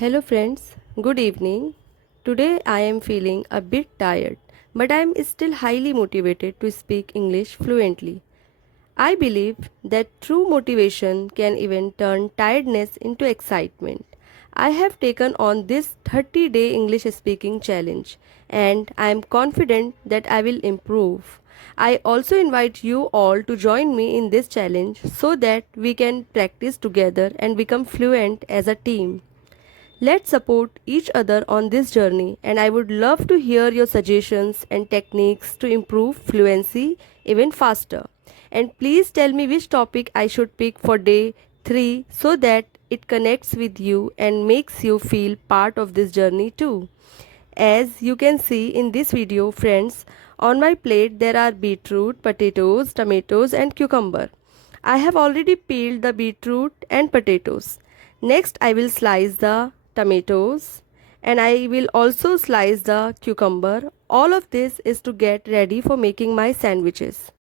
Hello friends, good evening. Today I am feeling a bit tired, but I am still highly motivated to speak English fluently. I believe that true motivation can even turn tiredness into excitement. I have taken on this 30-day English speaking challenge and I am confident that I will improve. I also invite you all to join me in this challenge so that we can practice together and become fluent as a team. Let's support each other on this journey, and I would love to hear your suggestions and techniques to improve fluency even faster. And please tell me which topic I should pick for day 3 so that it connects with you and makes you feel part of this journey too. As you can see in this video, friends, on my plate there are beetroot, potatoes, tomatoes, and cucumber. I have already peeled the beetroot and potatoes. Next, I will slice the tomatoes and I will also slice the cucumber. All of this is to get ready for making my sandwiches.